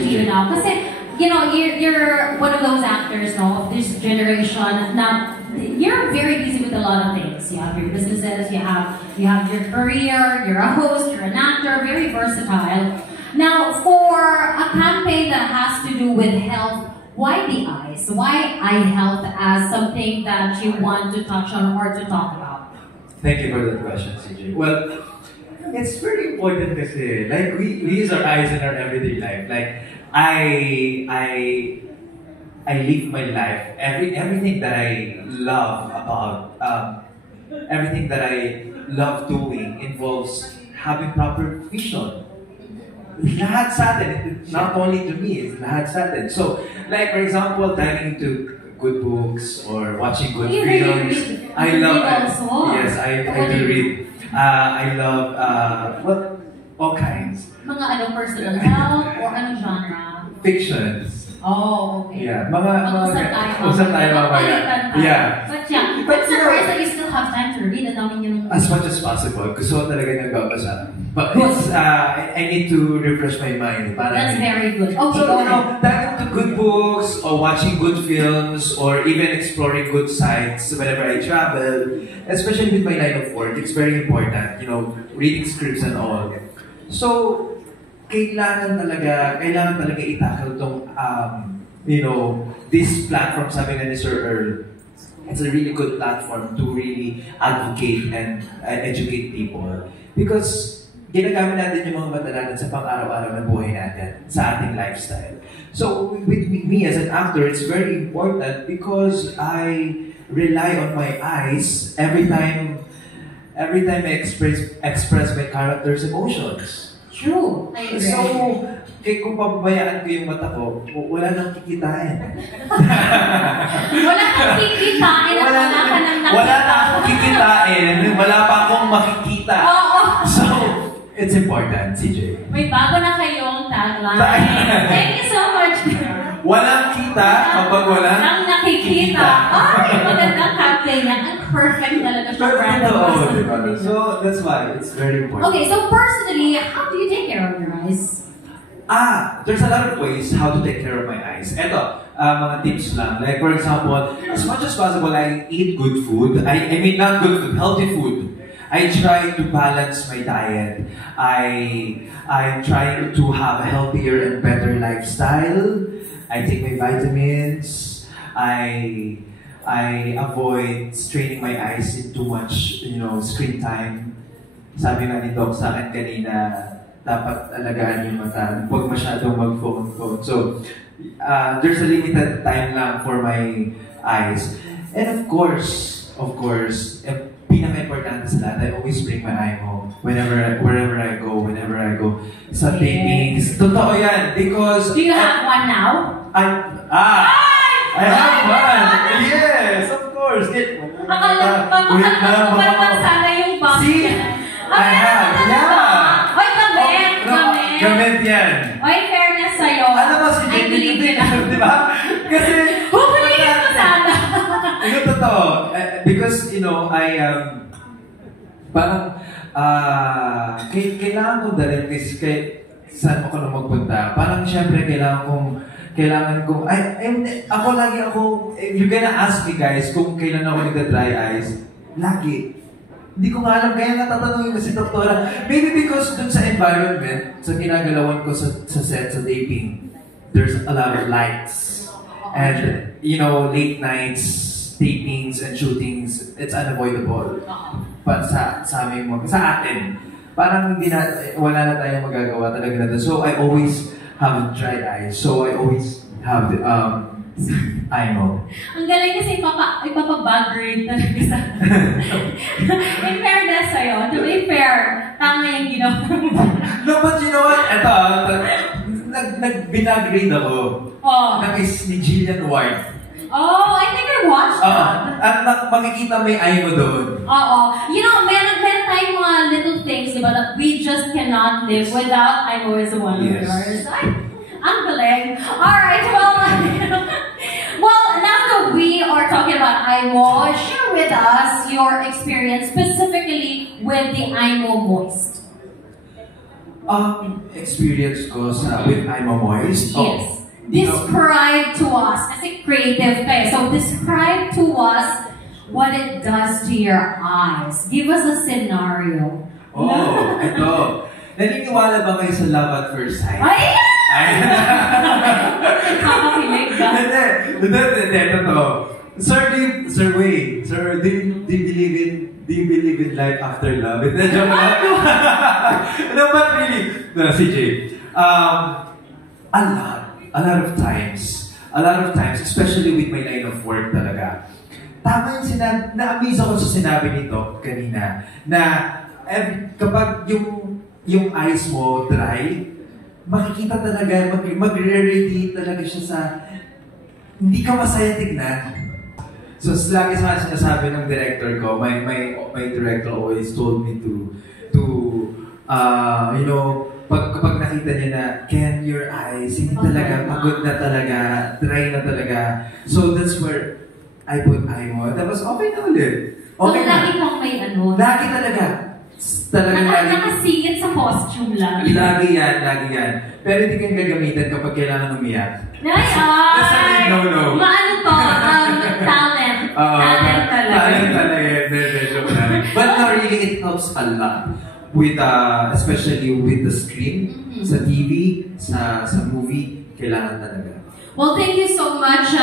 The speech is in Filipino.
to you now. Kasi, you know, you're one of those actors, no, of this generation. Not, you're very busy with a lot of things. You have your businesses, you have your career, you're a host, you're an actor, very versatile. Now, for a campaign that has to do with health, why the eyes? Why eye health as something that you want to touch on or to talk about? Thank you for that question, CJ. Well, it's very important kasi, like, we use our eyes in our everyday life. Like, I live my life. Everything that I love about, everything that I love doing involves having proper vision. Lahat sa atin, not only to me, it's lahat sa atin. So, like for example, diving into good books or watching good films. I love yes, I do read. I love all kinds. Mga ano, personal health or anong genre? Fictions. Oh, okay. Yeah, Usap tayo mamaya. Yeah. But surprised that you still have time to read. As much as possible. Gusto ko talaga nagbabasa. But it's, I need to refresh my mind. That's very good. Okay, so, you know, diving into good books or watching good films or even exploring good sites whenever I travel, especially with my line of work, it's very important. You know, reading scripts and all. So, kailangan talaga i-tackle tong, you know, this platform, sabi nga ni Sir Earl, it's a really good platform to really advocate and educate people. Because ginagamit natin yung mga mata natin sa pang-araw-araw na buhay natin, sa ating lifestyle. So, with me as an actor, it's very important because I rely on my eyes every time I express my character's emotions. True. I agree. So, kung pababayaan ko yung mata ko, wala nang kikitain. Wala kang kikitain at wala ka nang nakita. Wala na akong kikitain, wala pa akong makikita. Oo. So, it's important, CJ. May bago na kayong tagline. Thank you so much. Walang kita kapag wala nang nakikita. Ay, magandang campaign yan. Ang perfect talaga siya. So, that's why it's very important. Okay, so personally, how do you take care of your eyes? There's a lot of ways how to take care of my eyes. Eto, mga tips lang. Like, for example, as much as possible, I eat good food. I mean, not good food, healthy food. I try to balance my diet. I try to have a healthier and better lifestyle. I take my vitamins. I avoid straining my eyes in too much, you know, screen time. Sabi nga ni Doc sa akin kanina, dapat alagaan yung mata. Huwag masyadong mag-phone. So, there's a limited time lang for my eyes. And of course, pinaka-importante sa lahat, I always bring my eye home wherever I go. Sa tapings. Totoo yan, because... Do you have one now? I have one! Yes, of course! Akala ko sana yung box. See? I have, yeah! Oy, gamit yan! Oy, fairness sa'yo. Alam mo si I believe you na. Di ba? Kasi... Huhulihin mo sana! Yung totoo. Because, you know, parang, kailangan kong dalhin kasi saan ako na magpunta. Parang syempre kailangan kong, if you're gonna ask me guys kung kailan ako nagda-dry eyes, lagi. Hindi ko nga alam, kaya natatanungin ko si Doktora. Maybe because dun sa environment, sa ginagalawan ko sa set, sa taping, there's a lot of lights. And, you know, late nights, tapings and shootings, it's unavoidable. But sa atin, parang wala na tayong magagawa talaga na. So I always have dry eyes. So I always have the eye mo. Ang galing kasi ipapabag grade talaga sa... In fairness sa'yo, to be fair, tama yung ginawa. No, but you know what? Ito, nag-binagrade ako. Nag-is ni Jillian Ward. Oh, I think I watched that. At makikita may eye mo doon. You know, meron tayong mga little things, diba, that we just cannot live without. I'm always one of yours. Ang galing. Alright, well, now that we are talking about IMO, share with us your experience specifically with the IMO Moist. Experience ko with I'm a Moist. Yes. Describe to us, kasi creative ka eh. So describe to us what it does to your eyes. Give us a scenario. Ito. Naniniwala ba kayo sa love at first sight? Ay! Nakakakilig ka. Hindi, totoo. Sir, do you believe in life after love? Hindi, joke lang. No, but really, CJ, a lot of times, especially with my line of work talaga, tama yung na-amaze ako sa sinabi nito kanina, na kapag yung eyes mo dry, makikita talaga, magre-radiate talaga siya sa hindi ka masaya tignan. So, lagi sa sinasabi ng director ko, my director always told me to you know, kapag nakita niya na, Ken, your eyes, hindi talaga, pagod na talaga, dry na talaga. So, that's where I put eye mo. Tapos, okay na ulit. Okay so, na. lagi kang may ano? Lagi talaga. Nakasingit sa costume lang. Lagi yan. Pero hindi kang gagamitan kapag kailangan umiyak. Ay! No. Maano to? Talent. Talent talaga. Talent talaga. But no, really, it helps a lot. With, especially with the screen, sa TV, sa movie, kailangan talaga. Well, thank you so much.